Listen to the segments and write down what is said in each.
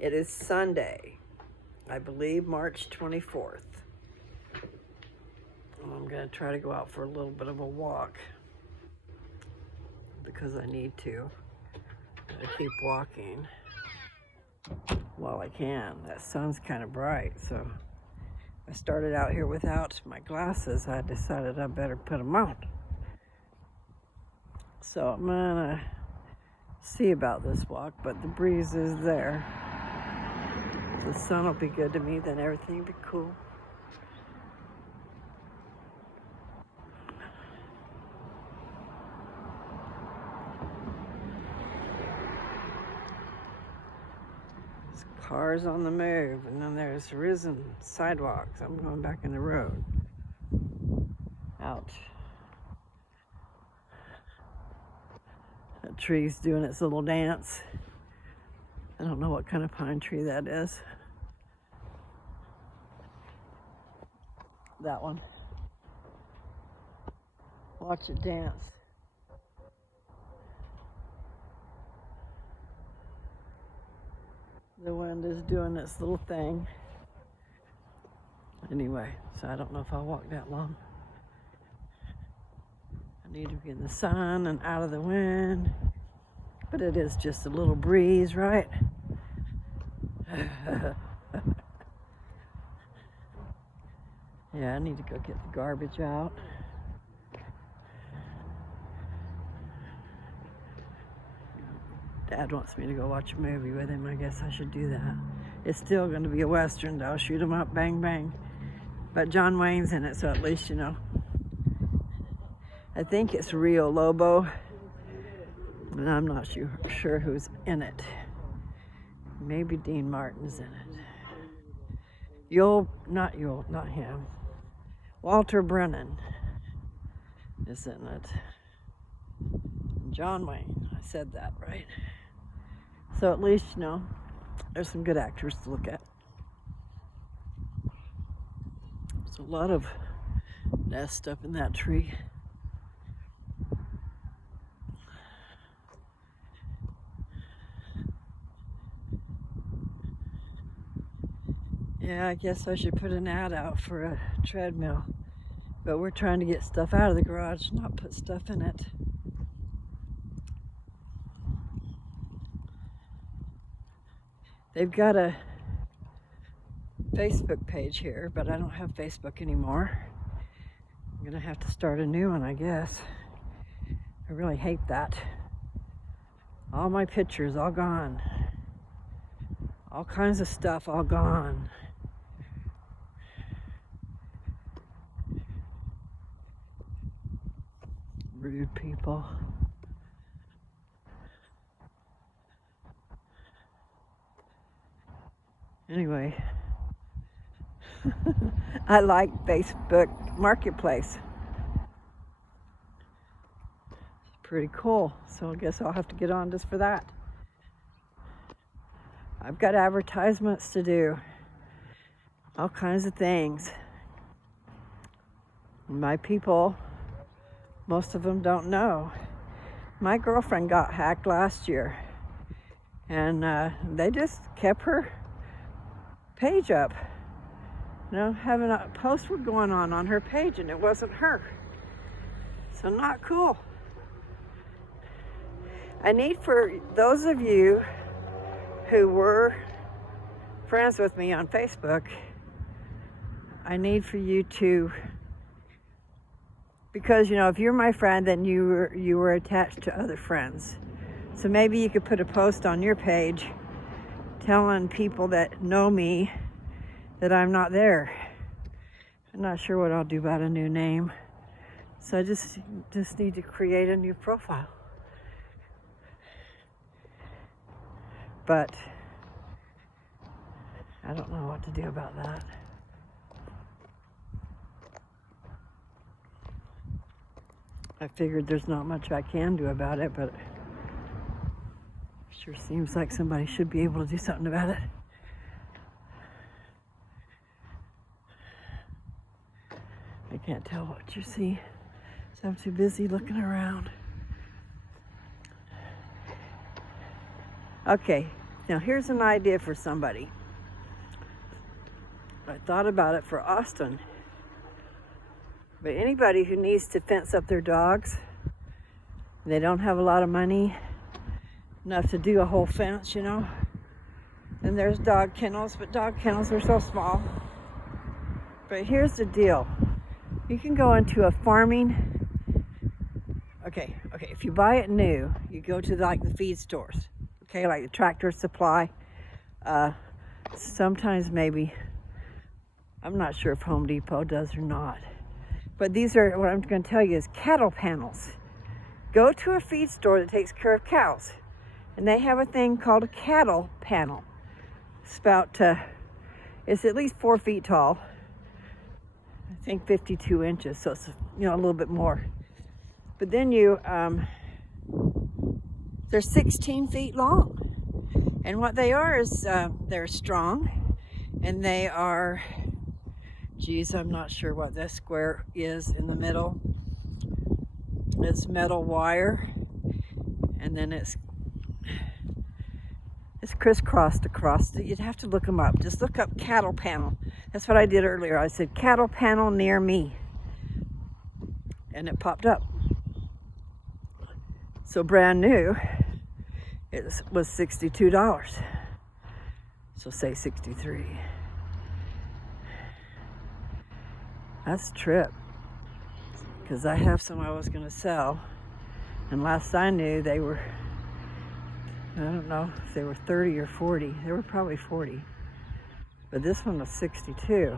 It is Sunday, I believe March 24th. I'm going to try to go out for a little bit of a walk because I need to. I keep walking while I can. That sun's kind of bright, so I started out here without my glasses. I decided I better put them on. So I'm gonna see about this walk, but the breeze is there. The sun will be good to me, then everything will be cool. There's cars on the move, and then there's risen sidewalks. I'm going back in the road. Ouch. That tree's doing its little dance. I don't know what kind of pine tree that is. That one. Watch it dance. The wind is doing its little thing. Anyway, so I don't know if I'll walk that long. I need to be in the sun and out of the wind. But it is just a little breeze, right? Yeah, I need to go get the garbage out. Dad wants me to go watch a movie with him. I guess I should do that. It's still going to be a Western, though. Shoot 'em up, bang, bang. But John Wayne's in it, so at least you know. I think it's Rio Lobo. And I'm not sure who's in it. Maybe Dean Martin's in it. Not him. Walter Brennan is in it. John Wayne, I said that right. So at least, you know, there's some good actors to look at. There's a lot of nest up in that tree. Yeah, I guess I should put an ad out for a treadmill. But we're trying to get stuff out of the garage, not put stuff in it. They've got a Facebook page here, but I don't have Facebook anymore. I'm gonna have to start a new one, I guess. I really hate that. All my pictures all gone. All kinds of stuff all gone. Rude people. Anyway, I like Facebook Marketplace. It's pretty cool, so I guess I'll have to get on just for that. I've got advertisements to do, all kinds of things. My people, most of them don't know. My girlfriend got hacked last year, and they just kept her page up. You know, having a post going on her page, and it wasn't her. So not cool. I need for those of you who were friends with me on Facebook, I need for you to, because you know, if you're my friend, then you were attached to other friends. So maybe you could put a post on your page telling people that know me that I'm not there. I'm not sure what I'll do about a new name. So I just need to create a new profile. But I don't know what to do about that. I figured there's not much I can do about it, but it sure seems like somebody should be able to do something about it. I can't tell what you see, so I'm too busy looking around. Okay, Now here's an idea for somebody. I thought about it for Austin. But anybody who needs to fence up their dogs, they don't have a lot of money, enough to do a whole fence, you know. And there's dog kennels, but dog kennels are so small. But here's the deal. You can go into a farming, okay, if you buy it new, you go to like the feed stores, okay, like the Tractor Supply. Sometimes maybe, I'm not sure if Home Depot does or not. But these are, what I'm going to tell you is cattle panels. Go to a feed store that takes care of cows, and they have a thing called a cattle panel. It's about, it's at least 4 feet tall. I think 52 inches, so it's, you know, a little bit more. But then they're 16 feet long. And what they are is, they're strong, and they are, geez, I'm not sure what this square is in the middle. It's metal wire, and then it's crisscrossed across. You'd have to look them up. Just look up cattle panel. That's what I did earlier. I said cattle panel near me, and it popped up. So brand new, it was $62. So say 63. That's a trip. Because I have some I was going to sell, and last I knew they were, I don't know if they were 30 or 40. They were probably 40. But this one was 62.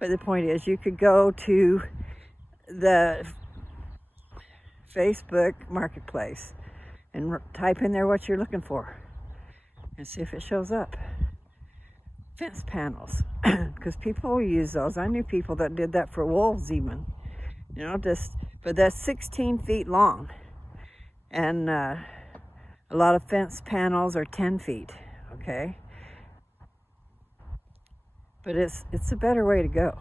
But the point is, you could go to the Facebook Marketplace and type in there what you're looking for and see if it shows up. Fence panels, because people use those. I knew people that did that for wolves even. You know, but that's 16 feet long. And a lot of fence panels are 10 feet, okay? But it's a better way to go.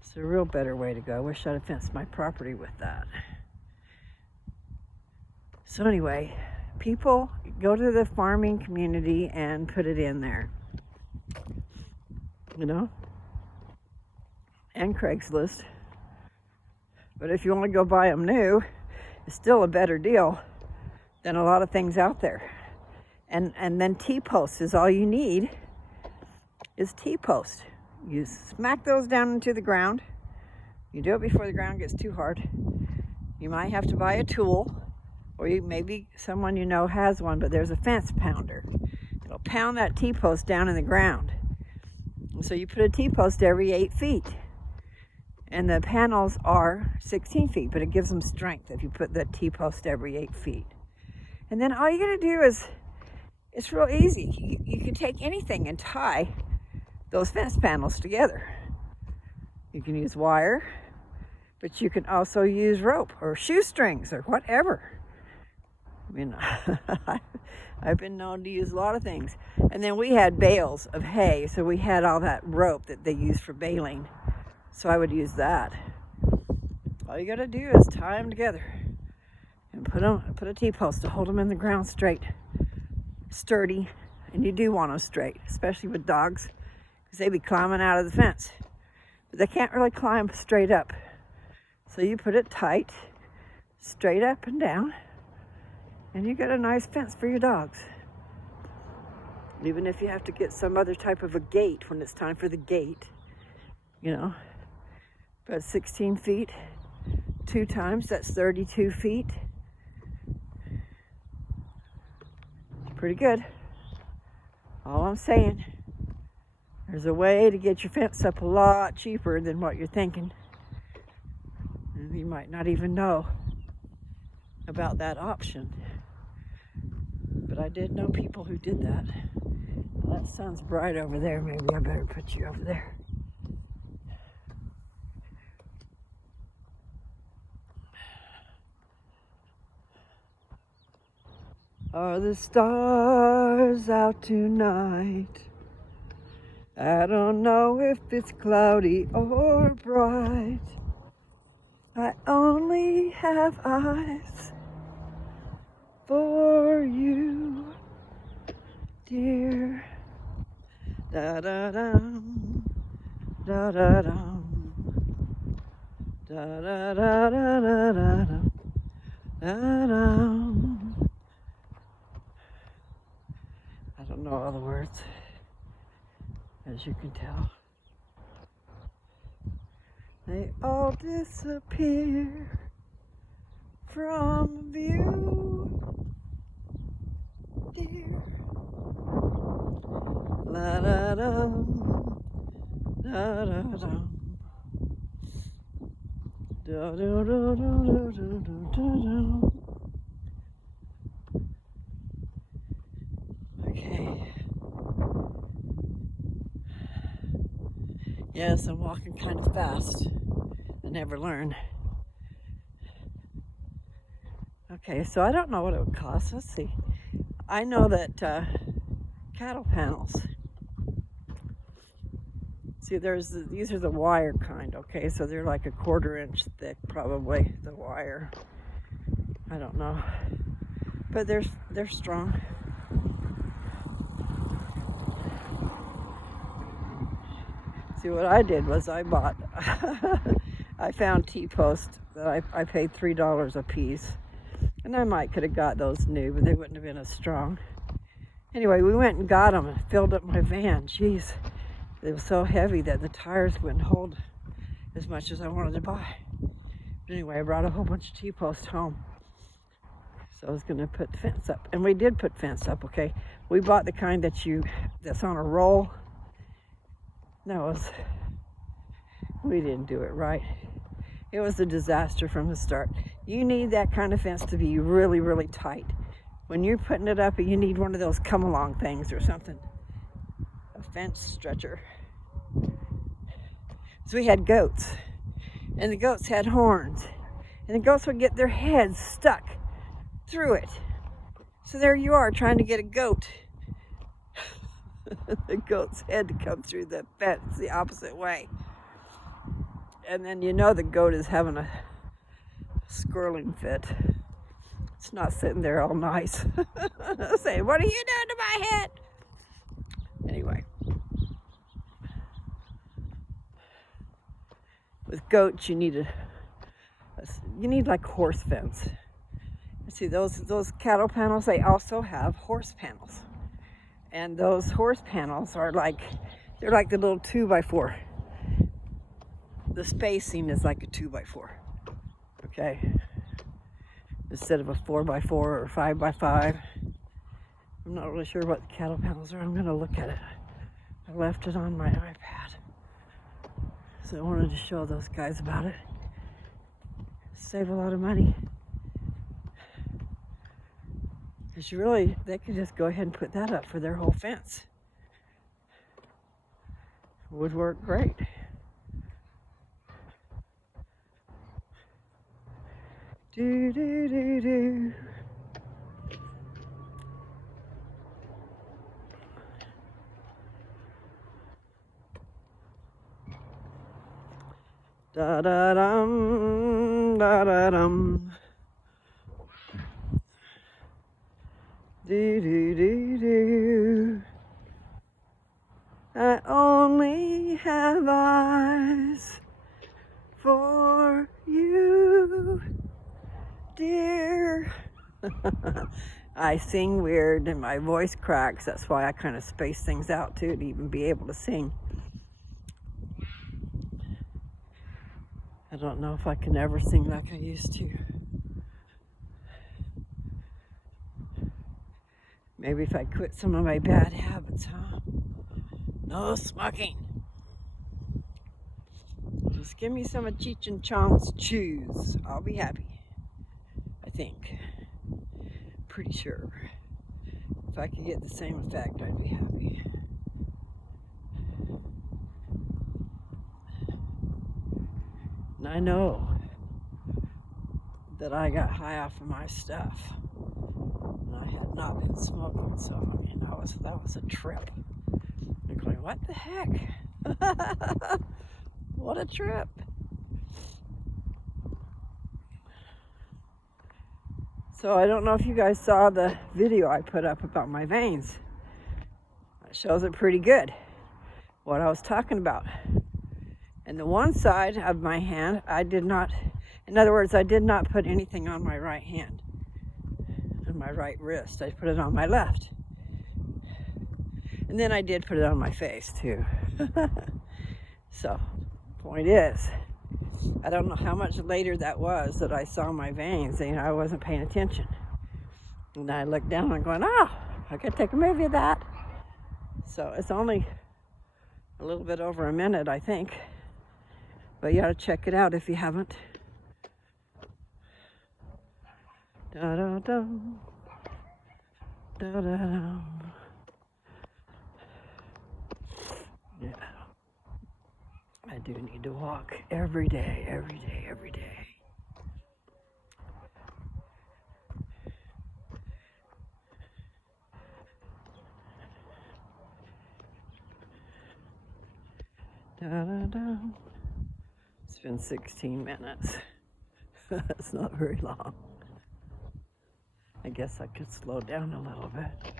It's a real better way to go. I wish I'd have fenced my property with that. So anyway, people go to the farming community and put it in there. You know? And Craigslist. But if you want to go buy them new, it's still a better deal than a lot of things out there. And then T-posts is all you need, is T-post. You smack those down into the ground. You do it before the ground gets too hard. You might have to buy a tool, or maybe someone you know has one, but there's a fence pounder. It'll pound that T-post down in the ground. And so you put a T-post every 8 feet. And the panels are 16 feet, but it gives them strength if you put the T-post every 8 feet. And then all you gotta do is, it's real easy. You can take anything and tie those fence panels together. You can use wire, but you can also use rope or shoestrings or whatever. I mean, I've been known to use a lot of things. And then we had bales of hay, so we had all that rope that they use for baling. So I would use that. All you gotta do is tie them together and put a T-post to hold them in the ground straight, sturdy. And you do want them straight, especially with dogs, because they be climbing out of the fence. But they can't really climb straight up. So you put it tight, straight up and down, and you get a nice fence for your dogs. Even if you have to get some other type of a gate when it's time for the gate, you know. But 16 feet, 2 times, that's 32 feet. It's pretty good. All I'm saying, there's a way to get your fence up a lot cheaper than what you're thinking. And you might not even know about that option. But I did know people who did that. Well, that sun's bright over there. Maybe I better put you over there. Are the stars out tonight? I don't know if it's cloudy or bright. I only have eyes for you. da da dum, da da dum, da da da da da da dum, da dum. I don't know all the words, as you can tell. They all disappear from view, dear. La da dum, da da dum, da da da da da da da. Okay. Yes, I'm walking kind of fast. I never learn. Okay, so I don't know what it would cost. Let's see. I know that cattle panels. See, these are the wire kind. Okay, so they're like a 1/4 inch thick, probably the wire. I don't know, but they're strong. See, what I did was I bought. I found T-posts that I paid $3 a piece. And I could have got those new, but they wouldn't have been as strong. Anyway, we went and got them and filled up my van. Jeez, it was so heavy that the tires wouldn't hold as much as I wanted to buy. But anyway, I brought a whole bunch of T-posts home. So I was going to put the fence up. And we did put fence up, okay? We bought the kind that's on a roll. We didn't do it right. It was a disaster from the start. You need that kind of fence to be really, really tight. When you're putting it up, you need one of those come-along things or something. A fence stretcher. So we had goats. And the goats had horns. And the goats would get their heads stuck through it. So there you are trying to get a goat. The goat's head to come through the fence the opposite way. And then you know the goat is having a squirreling fit. It's not sitting there all nice. Saying, what are you doing to my head? Anyway. With goats, you need like horse fence. See, those cattle panels, they also have horse panels. And those horse panels are they're like the little 2x4. The spacing is like a 2x4, okay? Instead of a 4x4 or 5x5. I'm not really sure what the cattle panels are. I'm gonna look at it. I left it on my iPad. So I wanted to show those guys about it. Save a lot of money. Because they could just go ahead and put that up for their whole fence. It would work great. Do do do do. Da da dum, da da dum. Do do do do. I only have eyes for you, dear. I sing weird and my voice cracks. That's why I kind of space things out too, to even be able to sing. I don't know if I can ever sing like I used to. Maybe if I quit some of my bad habits, huh? No smoking. Just give me some of Cheech and Chong's chews. I'll be happy. I think. Pretty sure. If I could get the same effect, I'd be happy. And I know that I got high off of my stuff. And I had not been smoking, so I mean, that was a trip. I'm going, what the heck? What a trip. So I don't know if you guys saw the video I put up about my veins. It shows it pretty good. what I was talking about. And the one side of my hand, I did not, in other words, I did not put anything on my right hand, on my right wrist. I put it on my left. And then I did put it on my face too. So, point is, I don't know how much later that was that I saw my veins. You know, I wasn't paying attention. And I looked down and I'm going, oh, I could take a movie of that. So it's only a little bit over a minute, I think. But you ought to check it out if you haven't. Da da da. Da da da. Yeah. I do need to walk every day, every day, every day. Da da da. It's been 16 minutes. It's not very long. I guess I could slow down a little bit.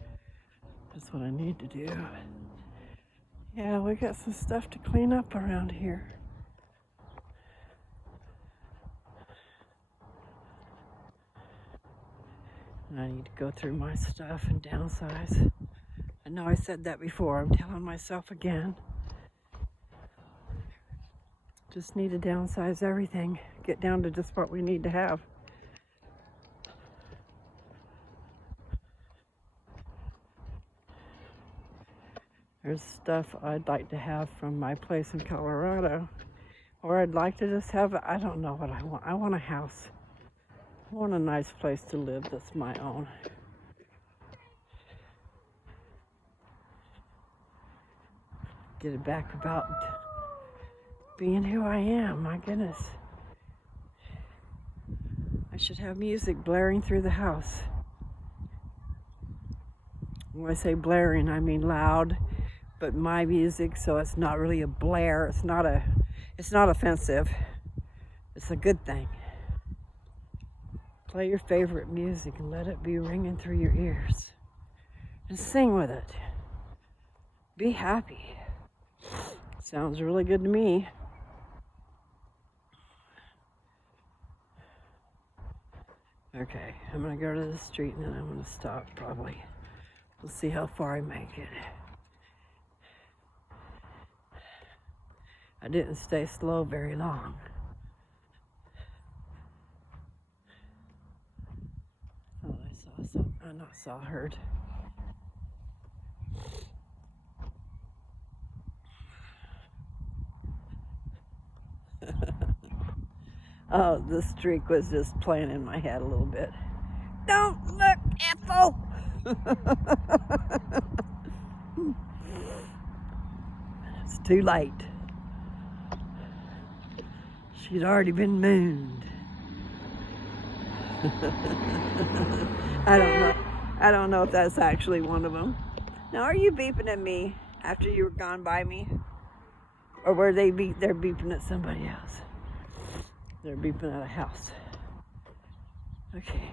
That's what I need to do. Yeah, we got some stuff to clean up around here. And I need to go through my stuff and downsize. I know I said that before. I'm telling myself again. Just need to downsize everything. Get down to just what we need to have. There's stuff I'd like to have from my place in Colorado. Or I'd like to just have, I don't know what I want. I want a house. I want a nice place to live that's my own. Get it back about being who I am, my goodness. I should have music blaring through the house. When I say blaring, I mean loud. But my music, so it's not really a blare. It's not offensive. It's a good thing. Play your favorite music and let it be ringing through your ears. And sing with it. Be happy. Sounds really good to me. Okay, I'm gonna go to the street and then I'm gonna stop probably. We'll see how far I make it. I didn't stay slow very long. Oh, I saw something. I not saw, heard. Oh, the streak was just playing in my head a little bit. Don't look, Ethel! It's too late. She'd already been mooned. I don't know if that's actually one of them. Now, are you beeping at me after you were gone by me? Or were they're beeping at somebody else? They're beeping at a house. Okay.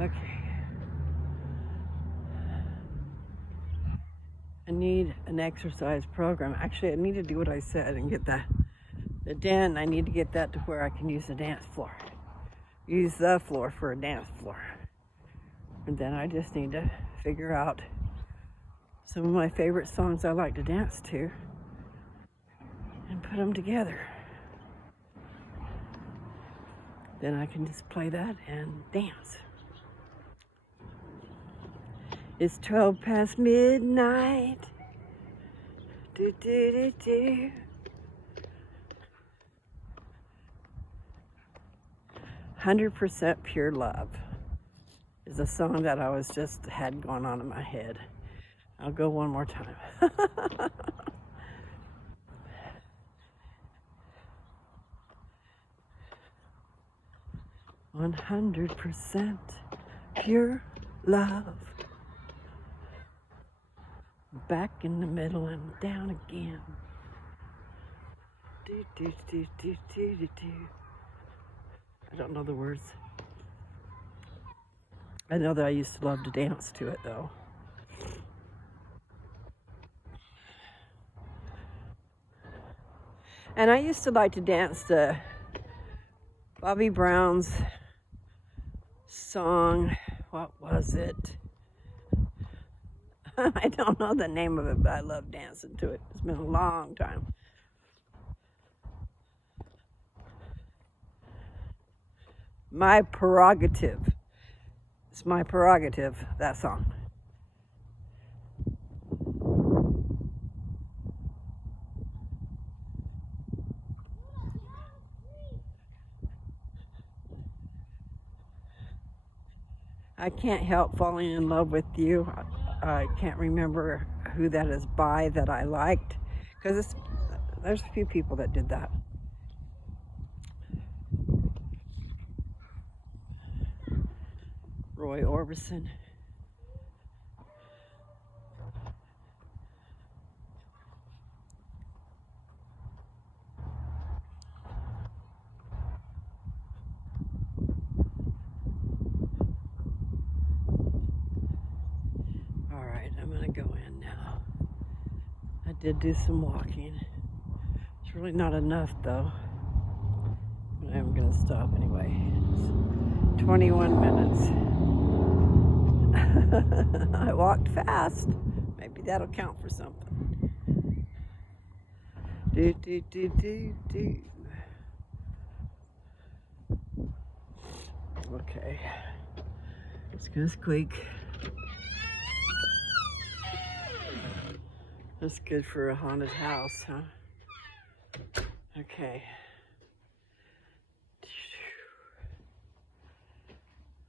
Okay. I need an exercise program. Actually, I need to do what I said and get the den. I need to get that to where I can use the dance floor. Use the floor for a dance floor. And then I just need to figure out some of my favorite songs I like to dance to and put them together. Then I can just play that and dance. It's 12 past midnight. Do do do do. 100% Pure Love is a song that I was just had going on in my head. I'll go one more time. 100% pure love. Back in the middle and down again. Do, do, do, do, do, do, do. I don't know the words. I know that I used to love to dance to it though. And I used to like to dance to Bobby Brown's song. What was it? I don't know the name of it, but I love dancing to it. It's been a long time. My prerogative. It's my prerogative, that song. I can't help falling in love with you. I can't remember who that is by that I liked, because there's a few people that did that. Roy Orbison. All right, I'm gonna go in now. I did do some walking. It's really not enough though. But I'm gonna stop anyway. It's 21 minutes. I walked fast. Maybe that'll count for something. Do, do, do, do, do. Okay. It's gonna squeak. That's good for a haunted house, huh? Okay.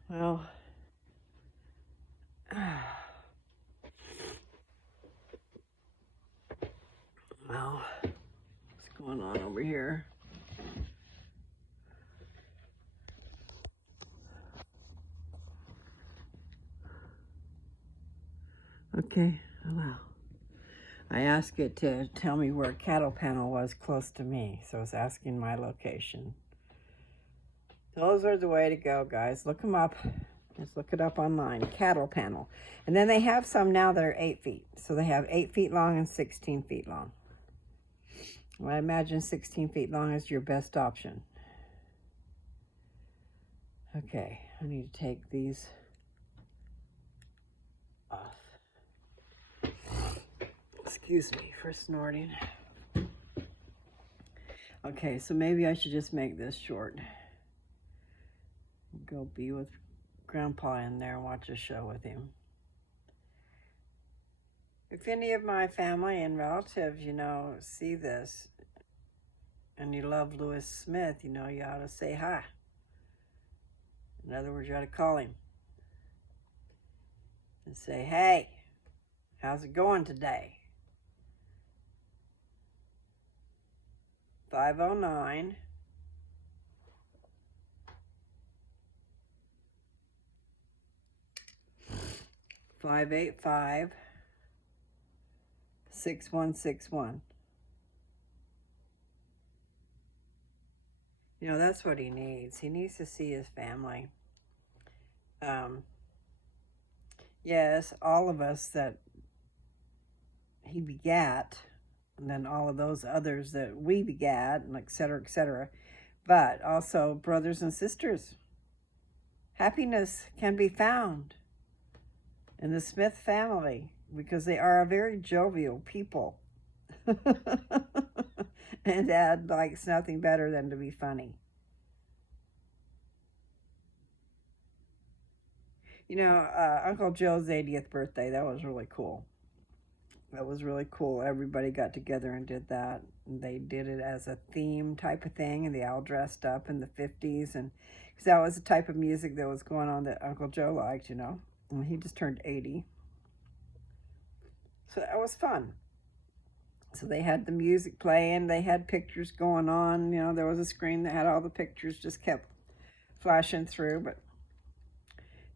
Well, what's going on over here? Okay, allow. I asked it to tell me where Cattle Panel was close to me, so it's asking my location. Those are the way to go, guys. Look them up. Just look it up online, Cattle Panel. And then they have some now that are 8 feet. So they have 8 feet long and 16 feet long. Well, I imagine 16 feet long is your best option. Okay, I need to take these off. Excuse me for snorting. Okay, so maybe I should just make this short. Go be with Grandpa in there and watch a show with him. If any of my family and relatives, see this and you love Lewis Smith, you ought to say hi. In other words, you ought to call him and say, hey, how's it going today? 509 585 6161. That's what he needs. He needs to see his family. Yes, all of us that he begat, and then all of those others that we begat, and et cetera, but also brothers and sisters. Happiness can be found in the Smith family because they are a very jovial people. And Dad likes nothing better than to be funny. Uncle Joe's 80th birthday, that was really cool. That was really cool. Everybody got together and did that. And they did it as a theme type of thing, and they all dressed up in the 50s. And because that was the type of music that was going on that Uncle Joe liked, And he just turned 80. So that was fun. So they had the music playing. They had pictures going on. There was a screen that had all the pictures, just kept flashing through.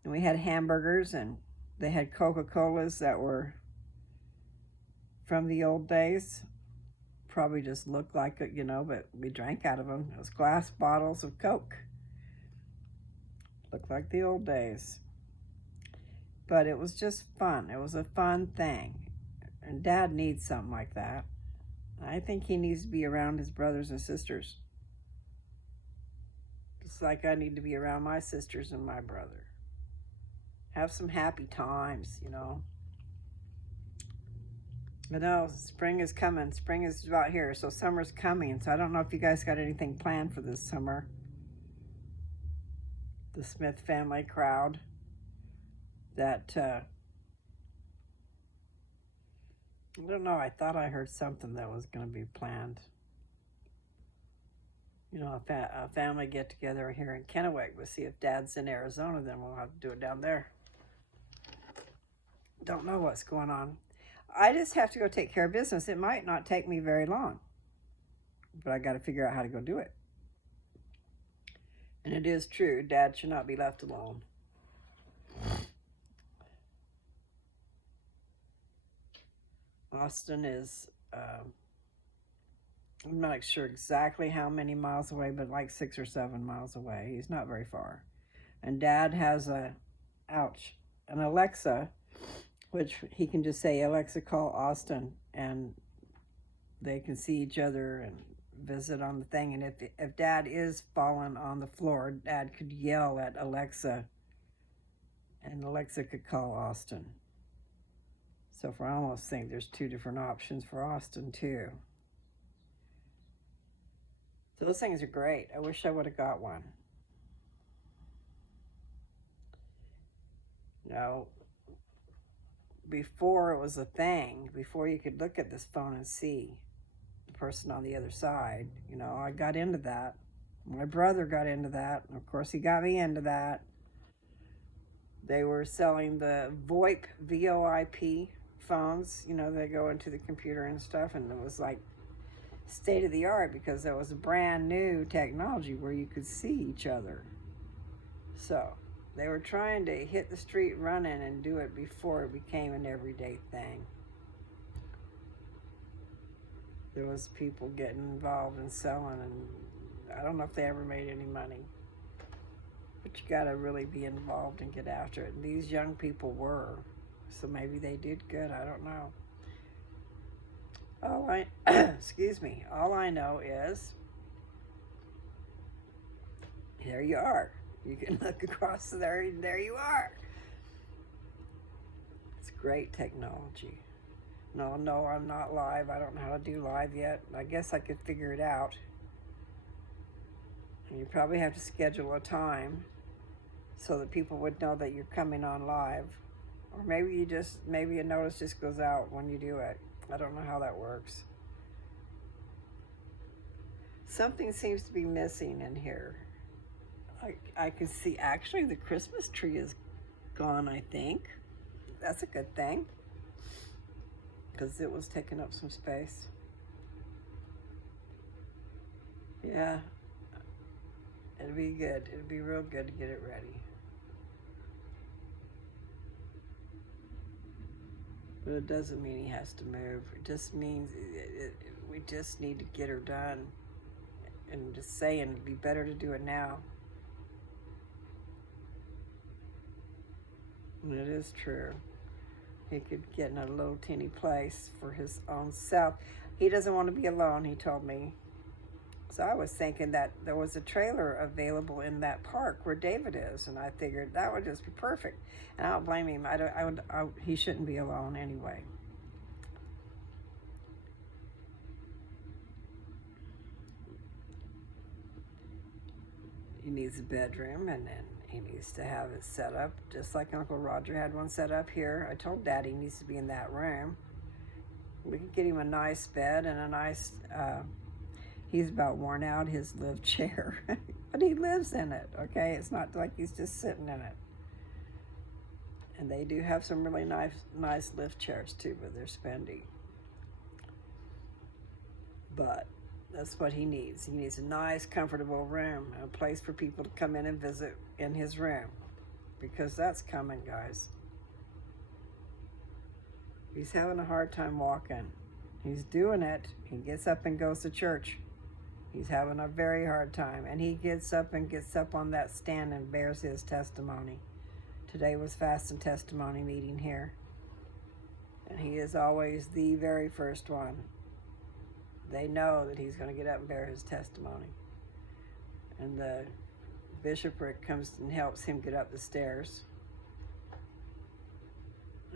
And we had hamburgers, and they had Coca-Colas that were from the old days. probably just looked like it, but we drank out of them. It was glass bottles of Coke. Looked like the old days. But it was just fun. It was a fun thing. And Dad needs something like that. I think he needs to be around his brothers and sisters. Just like I need to be around my sisters and my brother. Have some happy times, But no, spring is coming. Spring is about here, so summer's coming. So I don't know if you guys got anything planned for this summer. The Smith family crowd that, I don't know, I thought I heard something that was going to be planned. A family get together here in Kennewick. We'll see if Dad's in Arizona, then we'll have to do it down there. Don't know what's going on. I just have to go take care of business. It might not take me very long, but I got to figure out how to go do it. And it is true, Dad should not be left alone. Austin is, I'm not sure exactly how many miles away, but like 6 or 7 miles away. He's not very far. And Dad has an Alexa, which he can just say, Alexa, call Austin, and they can see each other and visit on the thing. And if Dad is falling on the floor, Dad could yell at Alexa, and Alexa could call Austin. So I almost think there's 2 different options for Austin too. So those things are great. I wish I would have got one. Before it was a thing, before you could look at this phone and see the person on the other side, I got into that. My brother got into that, and of course he got me into that. They were selling the VoIP, VoIP phones, they go into the computer and stuff, and it was like state of the art because it was a brand new technology where you could see each other. So they were trying to hit the street running and do it before it became an everyday thing. There was people getting involved in selling, and I don't know if they ever made any money. But you got to really be involved and get after it. And these young people were, so maybe they did good. I don't know. Excuse me. All I know is there you are. You can look across there, and there you are. It's great technology. No, I'm not live. I don't know how to do live yet. I guess I could figure it out. And you probably have to schedule a time so that people would know that you're coming on live. Or maybe a notice just goes out when you do it. I don't know how that works. Something seems to be missing in here. I can see, actually, the Christmas tree is gone, I think. That's a good thing, because it was taking up some space. Yeah, it'd be good. It'd be real good to get it ready. But it doesn't mean he has to move. It just means we just need to get her done. And just saying it'd be better to do it now. And it is true. He could get in a little teeny place for his own self. He doesn't want to be alone, he told me. So I was thinking that there was a trailer available in that park where David is, and I figured that would just be perfect. And I don't blame him. He shouldn't be alone anyway. He needs a bedroom, and then he needs to have it set up just like Uncle Roger had one set up here. I told Dad he needs to be in that room. We could get him a nice bed and a nice, he's about worn out, his live chair, but he lives in it, okay? It's not like he's just sitting in it. And they do have some really nice lift chairs too, but they're spendy. But that's what he needs. He needs a nice, comfortable room, a place for people to come in and visit in his room, because that's coming, guys. He's having a hard time walking. He's doing it. He gets up and goes to church. He's having a very hard time. And he gets up on that stand and bears his testimony. Today was Fast and Testimony meeting here. And he is always the very first one. They know that he's going to get up and bear his testimony. And the bishopric comes and helps him get up the stairs.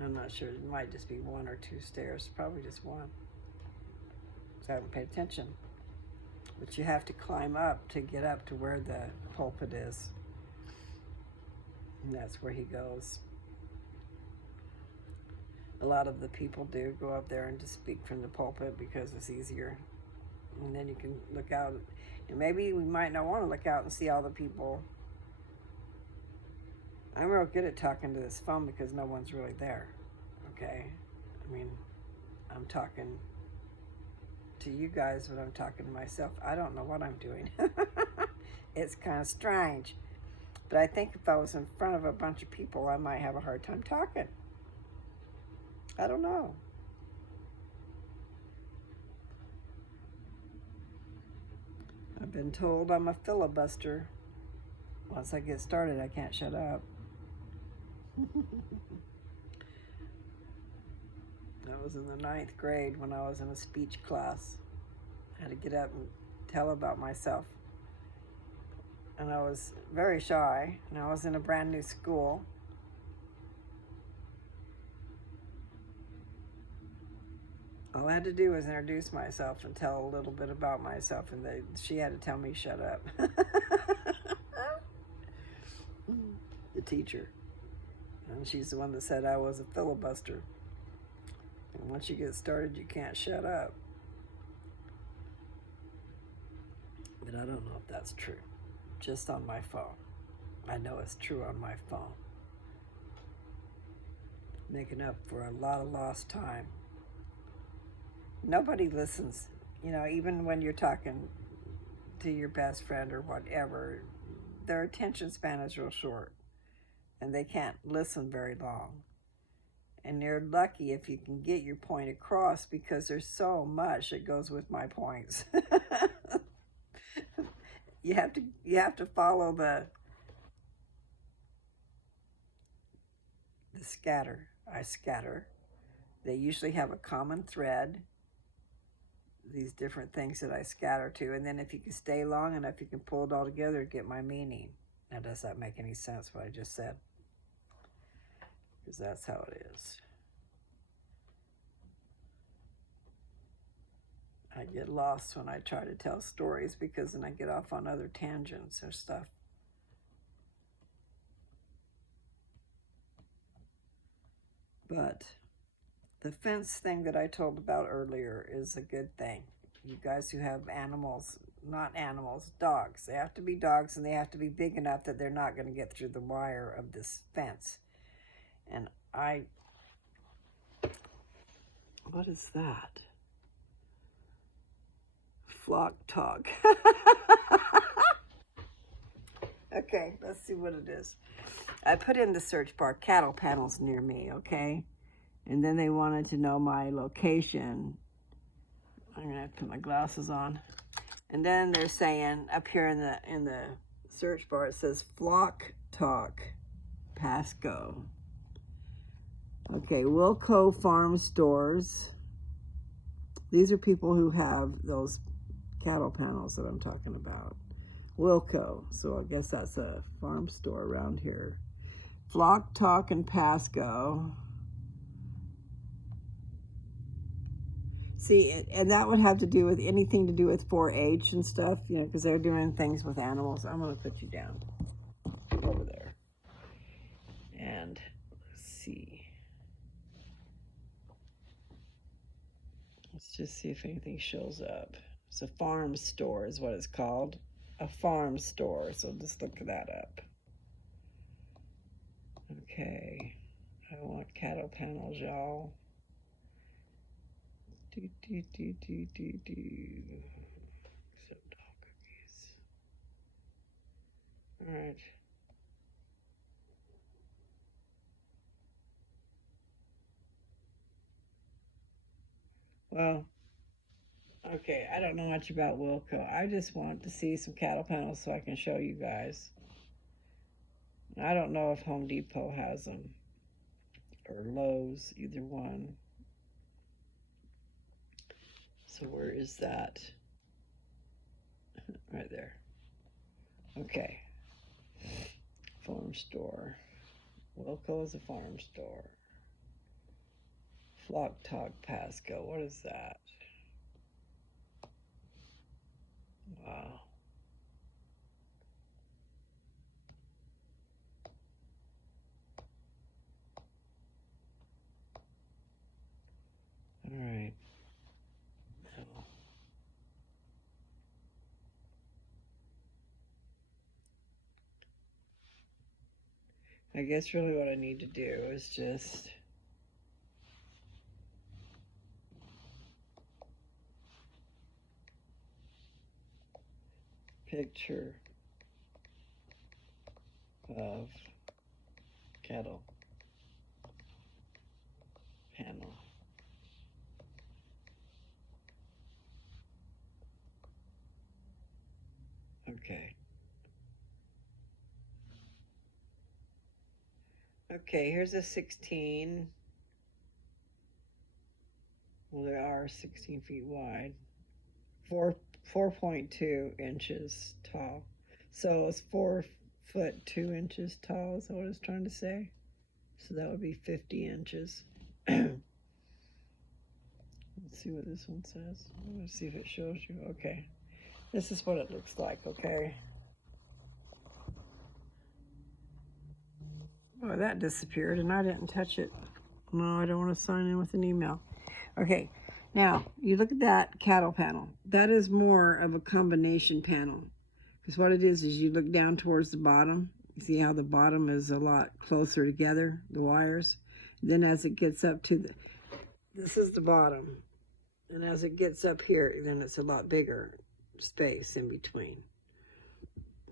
I'm not sure. It might just be 1 or 2 stairs. Probably just 1. So I haven't paid attention. But you have to climb up to get up to where the pulpit is. And that's where he goes. A lot of the people do go up there and just speak from the pulpit because it's easier. And then you can look out. And maybe we might not want to look out and see all the people. I'm real good at talking to this phone because no one's really there. Okay? I mean, I'm talking to you guys, but I'm talking to myself. I don't know what I'm doing. It's kind of strange. But I think if I was in front of a bunch of people, I might have a hard time talking. I don't know. I've been told I'm a filibuster. Once I get started, I can't shut up. I was in the 9th grade when I was in a speech class. I had to get up and tell about myself. And I was very shy, and I was in a brand new school. All I had to do was introduce myself and tell a little bit about myself, and she had to tell me, shut up. The teacher. And she's the one that said I was a filibuster. And once you get started, you can't shut up. But I don't know if that's true. Just on my phone. I know it's true on my phone. Making up for a lot of lost time. Nobody listens, even when you're talking to your best friend or whatever, their attention span is real short and they can't listen very long. And you're lucky if you can get your point across because there's so much that goes with my points. You have to follow the scatter. I scatter. They usually have a common thread. These different things that I scatter to, and then if you can stay long enough, you can pull it all together and get my meaning. Now, does that make any sense, what I just said? Because that's how it is. I get lost when I try to tell stories because then I get off on other tangents or stuff. But the fence thing that I told about earlier is a good thing. You guys who have animals, not animals, dogs. They have to be dogs and they have to be big enough that they're not going to get through the wire of this fence. And what is that? Flock talk. Okay, let's see what it is. I put in the search bar, cattle panels near me, okay? And then they wanted to know my location. I'm gonna have to put my glasses on. And then they're saying up here in the search bar, it says Flock Talk, Pasco. Okay, Wilco Farm Stores. These are people who have those cattle panels that I'm talking about. Wilco, so I guess that's a farm store around here. Flock Talk in Pasco. See, and that would have to do with anything to do with 4-H and stuff, because they're doing things with animals. I'm going to put you down over there. And let's see. Let's just see if anything shows up. It's a farm store is what it's called. A farm store. So just look that up. Okay. I want cattle panels, y'all. Except dog cookies. All right. Well, Okay, I don't know much about Wilco. I just want to see some cattle panels so I can show you guys. I don't know if Home Depot has them or Lowe's, either one. So where is that? Right there. Okay. Farm store. Wilco is a farm store. Flock Talk Pasco. What is that? Wow. All right. Now, I guess really what I need to do is just picture of cattle panel. Okay. Okay, here's a 16. Well, they are 16 feet wide. 4.2 inches tall. So it's 4 foot 2 inches tall, is that what I was trying to say? So that would be 50 inches. Let's see what this one says. Let's see if it shows you. Okay. This is what it looks like, okay? Oh, that disappeared and I didn't touch it. No, I don't want to sign in with an email. Okay, now you look at that cattle panel. That is more of a combination panel. Because what it is you look down towards the bottom. You see how the bottom is a lot closer together, the wires. Then as it gets up to the, this is the bottom. And as it gets up here, then it's a lot bigger space in between.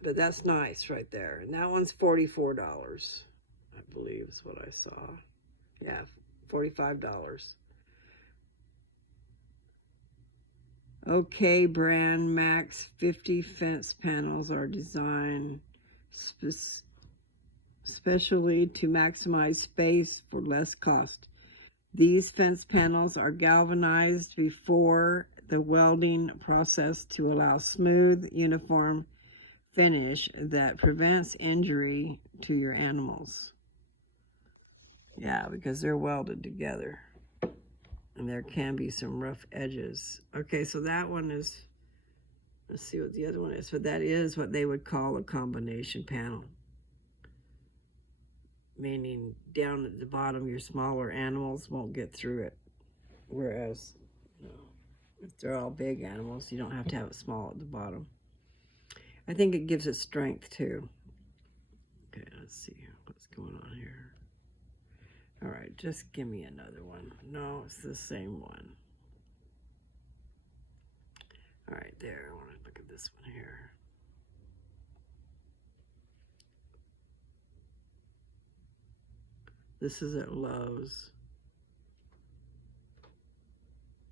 But that's nice right there. And that one's $44, I believe is what I saw. Yeah, $45. OK brand Max 50 fence panels are designed specially to maximize space for less cost. These fence panels are galvanized before the welding process to allow smooth, uniform finish that prevents injury to your animals. Yeah, because they're welded together. And there can be some rough edges. Okay, so that one is, let's see what the other one is. But that is what they would call a combination panel. Meaning down at the bottom, your smaller animals won't get through it. Whereas, you know, if they're all big animals, you don't have to have it small at the bottom. I think it gives it strength too. Okay, let's see what's going on here. All right, just give me another one. No, it's the same one. All right, there, I want to look at this one here. This is at Lowe's.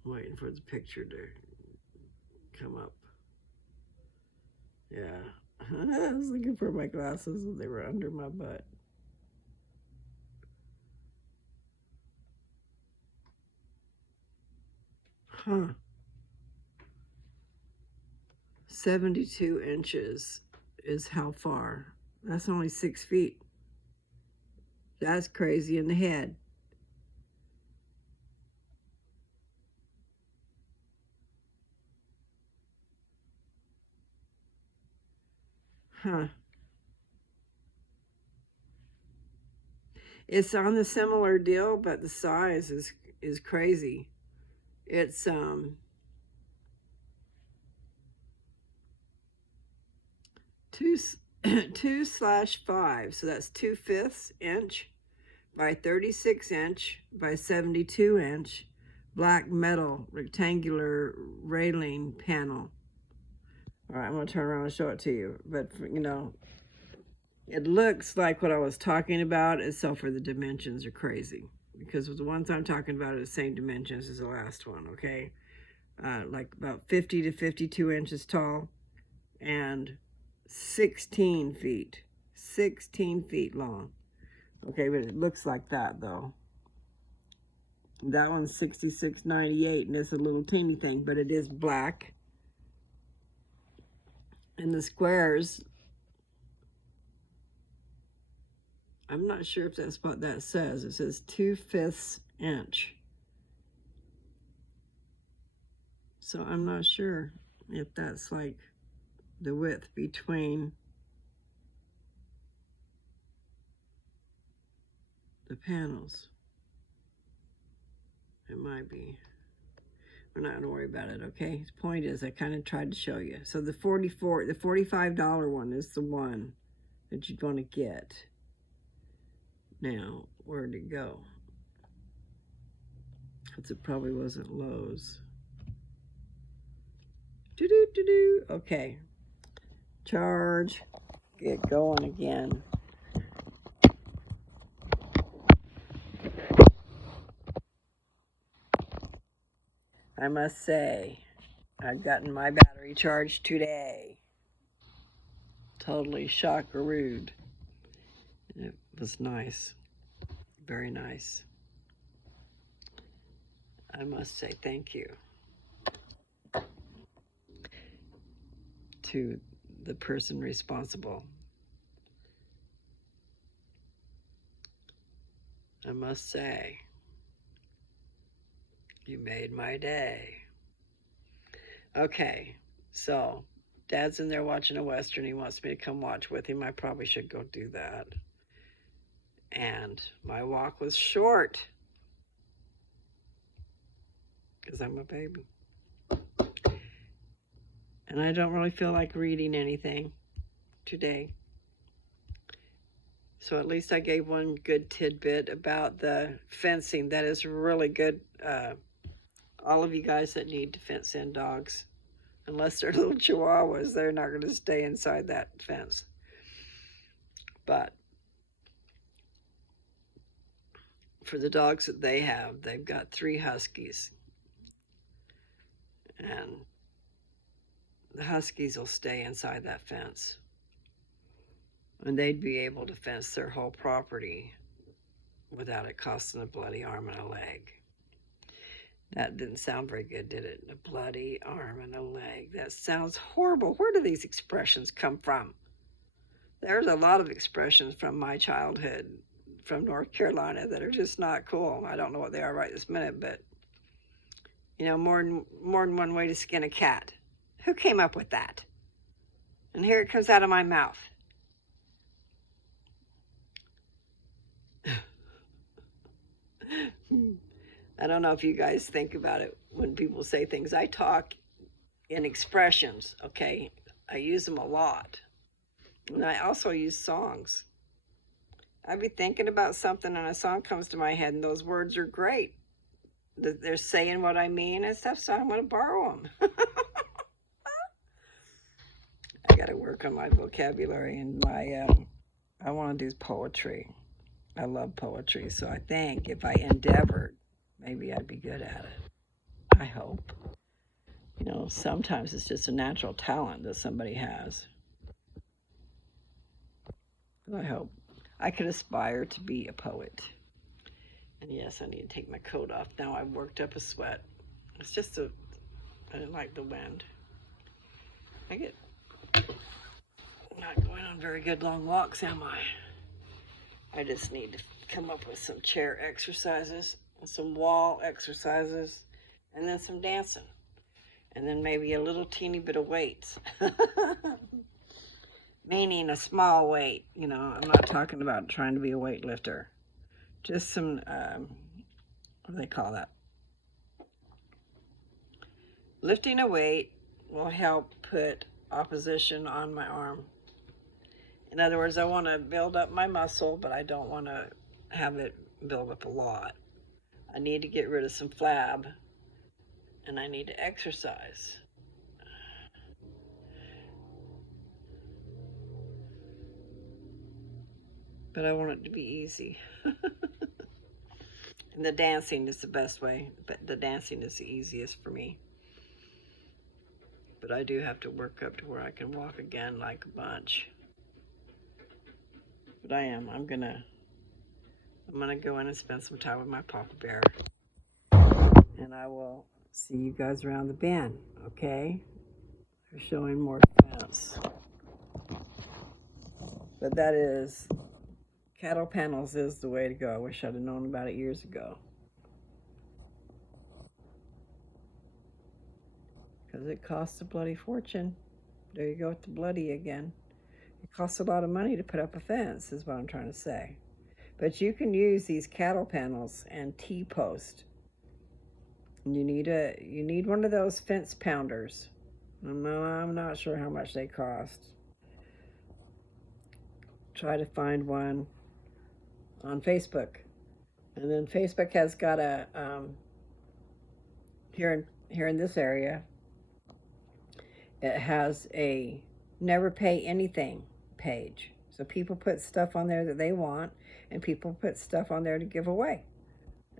I'm waiting for the picture to come up. Yeah, I was looking for my glasses and they were under my butt. Huh. 72 inches is how far? That's only 6 feet. That's crazy in the head. Huh. It's on the similar deal, but the size is crazy. It's 2/5, so that's 2/5 inch by 36 inch by 72 inch black metal rectangular railing panel. All right, I'm gonna turn around and show it to you, but you know, it looks like what I was talking about, except for the dimensions are crazy because the ones I'm talking about are the same dimensions as the last one, okay? like about 50 to 52 inches tall, and 16 feet long. Okay, but it looks like that though. That one's 66.98, and it's a little teeny thing, but it is black. And the squares, I'm not sure if that's what that says. It says 2/5 inch. So I'm not sure if that's like the width between the panels. It might be. We're not gonna worry about it, okay? The point is, I kind of tried to show you. So the $45 one is the one that you'd want to get. Now, where'd it go? Because it probably wasn't Lowe's. Okay. Charge. Get going again. I must say, I've gotten my battery charged today. Totally shockarooed. It was nice. Very nice. I must say thank you to the person responsible. I must say, you made my day. Okay, so Dad's in there watching a Western. He wants me to come watch with him. I probably should go do that. And my walk was short because I'm a baby. And I don't really feel like reading anything today. So at least I gave one good tidbit about the fencing. That is really good. All of you guys that need to fence in dogs, unless they're little chihuahuas, they're not going to stay inside that fence. But for the dogs that they have, they've got 3 huskies. And the huskies will stay inside that fence. And they'd be able to fence their whole property without it costing a bloody arm and a leg. That didn't sound very good, did it? A bloody arm and a leg. That sounds horrible. Where do these expressions come from? There's a lot of expressions from my childhood from North Carolina that are just not cool. I don't know what they are right this minute, but you know, more than one way to skin a cat. Who came up with that? And here it comes out of my mouth. I don't know if you guys think about it when people say things. I talk in expressions, okay? I use them a lot. And I also use songs. I'd be thinking about something and a song comes to my head and those words are great. They're saying what I mean and stuff, so I'm going to borrow them. I got to work on my vocabulary and my, I want to do poetry. I love poetry, so I think if I endeavored, maybe I'd be good at it. I hope. You know, sometimes it's just a natural talent that somebody has. But I hope I could aspire to be a poet. And yes, I need to take my coat off. Now I've worked up a sweat. It's just I didn't like the wind. I get not going on very good long walks, am I? I just need to come up with some chair exercises, and some wall exercises, and then some dancing. And then maybe a little teeny bit of weights. Meaning a small weight, you know. I'm not talking about trying to be a weightlifter. Just some, what do they call that? Lifting a weight will help put opposition on my arm. In other words, I want to build up my muscle, but I don't want to have it build up a lot. I need to get rid of some flab, and I need to exercise. But I want it to be easy. And the dancing is the best way, but the dancing is the easiest for me. But I do have to work up to where I can walk again like a bunch. But I'm gonna go in and spend some time with my Papa Bear. And I will see you guys around the bend, okay? They're showing more fence. But that is, cattle panels is the way to go. I wish I'd have known about it years ago. Because it costs a bloody fortune. There you go with the bloody again. It costs a lot of money to put up a fence, is what I'm trying to say. But you can use these cattle panels and T-post. And you need one of those fence pounders. I'm not sure how much they cost. Try to find one on Facebook. And then Facebook has got a here in this area, it has a never pay anything page. So people put stuff on there that they want, and people put stuff on there to give away.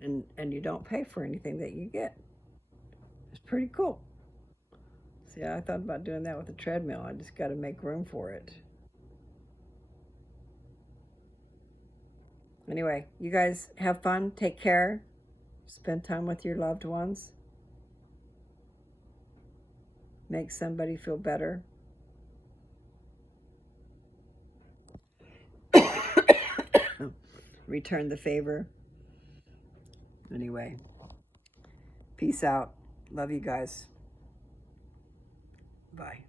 And you don't pay for anything that you get. It's pretty cool. See, I thought about doing that with a treadmill. I just got to make room for it. Anyway, you guys have fun. Take care. Spend time with your loved ones. Make somebody feel better. Return the favor. Anyway, peace out. Love you guys. Bye.